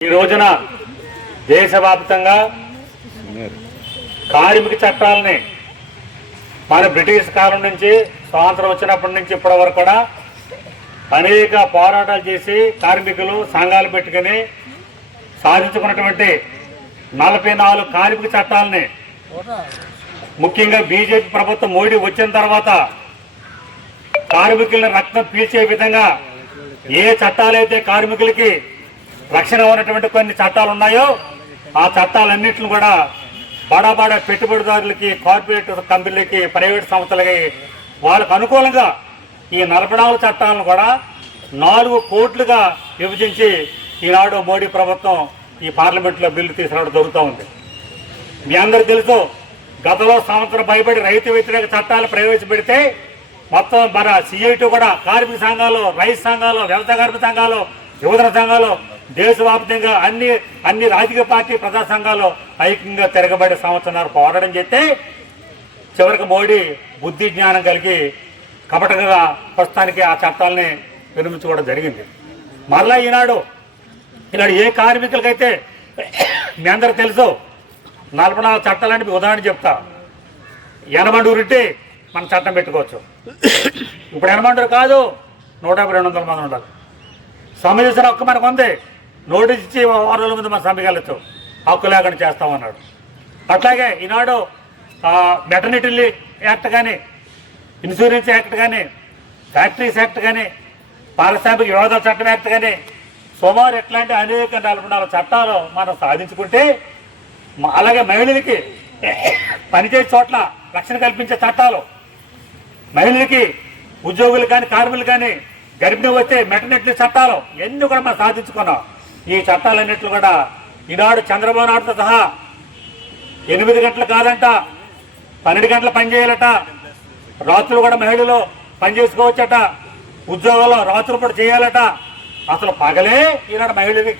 ఈ రోజున దేశవ్యాప్తంగా కార్మిక చట్టాలని మన బ్రిటిష్ కాలం నుంచి స్వాతంత్రం వచ్చినప్పటి నుంచి ఇప్పటి వరకు కూడా అనేక పోరాటాలు చేసి కార్మికులు సంఘాలు పెట్టుకుని సాధించుకున్నటువంటి నలభై నాలుగు కార్మిక చట్టాలని ముఖ్యంగా బీజేపీ ప్రభుత్వం మోడీ వచ్చిన తర్వాత కార్మికులను రక్తం పీల్చే విధంగా ఏ చట్టాలైతే కార్మికులకి రక్షణ ఉన్నటువంటి కొన్ని చట్టాలు ఉన్నాయో ఆ చట్టాలన్నింటిని కూడా బడా బడా పెట్టుబడిదారులకి కార్పొరేట్ కంపెనీలకి ప్రైవేట్ సంస్థలకి వాళ్ళకు అనుకూలంగా ఈ నలభై నాలుగు చట్టాలను కూడా నాలుగు కోట్లుగా విభజించి ఈనాడు మోడీ ప్రభుత్వం ఈ పార్లమెంట్లో బిల్లు తీసుకురావడం జరుగుతూ ఉంది. మీ అందరికి తెలుసు గతంలో సంవత్సరం భయపడి రైతు వ్యతిరేక చట్టాలు ప్రవేశపెడితే మొత్తం మన సిఐటి కూడా కార్మిక సంఘాలు రైతు సంఘాలు వ్యవసాయ కార్మిక సంఘాలు యువజన సంఘాలు దేశవ్యాప్తంగా అన్ని అన్ని రాజకీయ పార్టీ ప్రజా సంఘాలు ఐక్యంగా తిరగబడే సంవత్సరాలు పోరాటం చేస్తే చివరికి మోడీ బుద్ధి జ్ఞానం కలిగి కపటంగా ప్రస్తుతానికి ఆ చట్టాలని విరమించుకోవడం జరిగింది. మరలా ఈనాడు ఈనాడు ఏ కార్మికులకైతే మీ అందరికి తెలుసు నలభై నాలుగు చట్టాలంటే మీకు ఉదాహరణ చెప్తా. ఎనమండూరిట్టి మనం చట్టం పెట్టుకోవచ్చు. ఇప్పుడు ఎనమండూరు కాదు నూట యాభై రెండు వందల మంది ఉండాలి. సమ్మె చేసిన హక్కు మనకు ఉంది. నోటీస్ ఇచ్చి వారం రోజుల ముందు మనం సమ్మెకి వెళ్ళచ్చు. హక్కు లేకుండా చేస్తామన్నాడు. అట్లాగే ఈనాడు మెటర్నిటీ యాక్ట్ కానీ ఇన్సూరెన్స్ యాక్ట్ కానీ ఫ్యాక్టరీస్ యాక్ట్ కానీ పారిశ్రామిక వివాదాల చట్టం యాక్ట్ కానీ సుమారు ఎట్లాంటి అనేక నలభై నాలుగు చట్టాలు మనం సాధించుకుంటే అలాగే మహిళలకి పనిచేసే చోట్ల రక్షణ కల్పించే చట్టాలు. మహిళలకి ఉద్యోగులు కానీ కార్మికులు కానీ గర్భిణి వస్తే మెటర్నిటీ చట్టాలు ఎన్ని కూడా మనం సాధించుకున్నాం. ఈ చట్టాలన్నింటిలో కూడా ఈనాడు చంద్రబాబు నాయుడుతో సహా ఎనిమిది గంటలు కాదంట పన్నెండు గంటలు పని చేయాలట రాత్రులు కూడా మహిళలు పని చేసుకోవచ్చట ఉద్యోగాల్లో రాత్రులు కూడా చేయాలట. అసలు పగలే ఈనాడు మహిళలకి